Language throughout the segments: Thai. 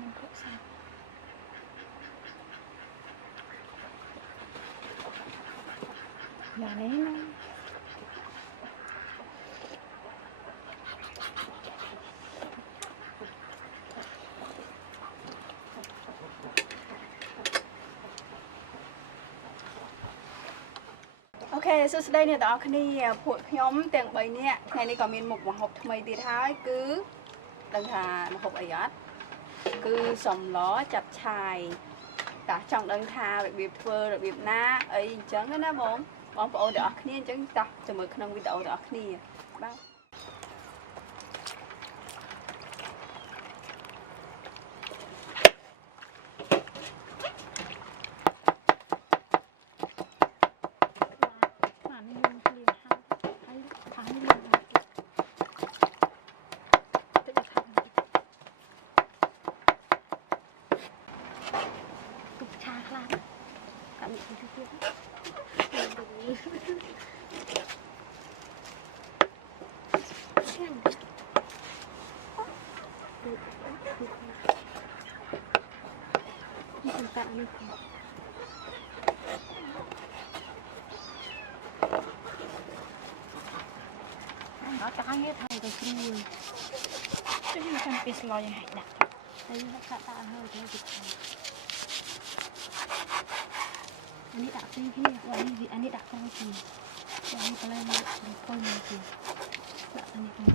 มันพกใส่อย่างนี้นะโอเคสุดท้ายเนี่ยต่อคันนี้พวกย้อมแต่งใบเนี่ยในนี้ก็มีหมกมาหกทำไมตีท้ายคือดังหามาหกอายัดคือสมล้อจับชายแต่trongดังทาแบบบีบเฟอร์แบบบีบหน้าไอ้จังก็นะบองปอเดี๋ยวคันนี้จังตักจะมือขนมวิดีโอเดี๋ยวคันนี้บ้างnó cái hết thầy rồi xin nhiều cái gì trong pizza lo như hạt đặt đây nó cắt ta hơi theo dịch anh đi đặt cái này anh đi đặt con gì anh đi lên coi mình gì đặt anh đi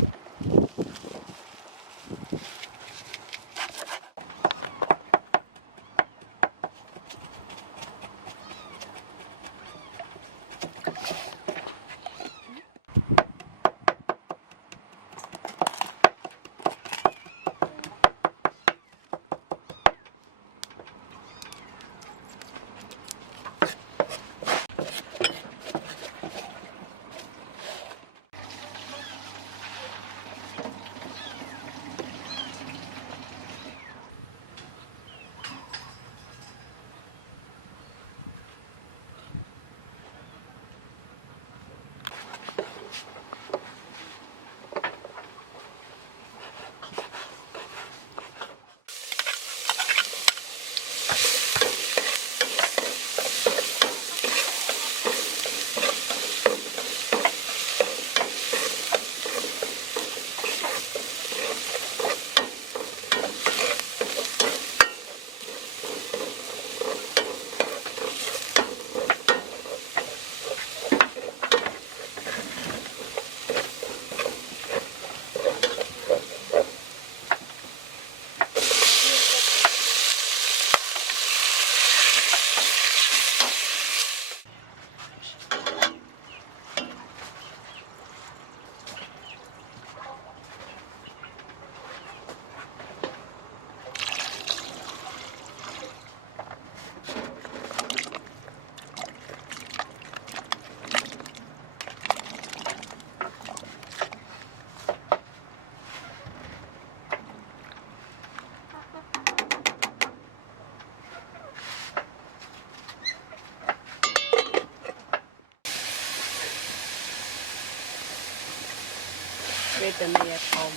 về từ này không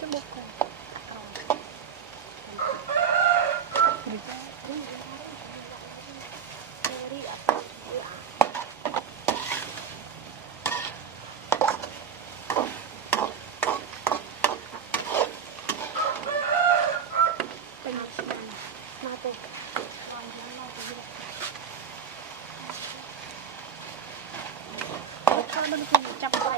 cái bút nàyมันคือจับไป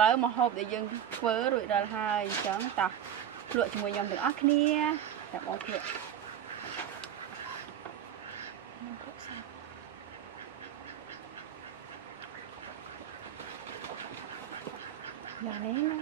lấy một hộp để dừng vỡ rồi ra hai trắng ta lựa cho mùi nhầm được ác nia đã bỏ lựa อย่านี้นะ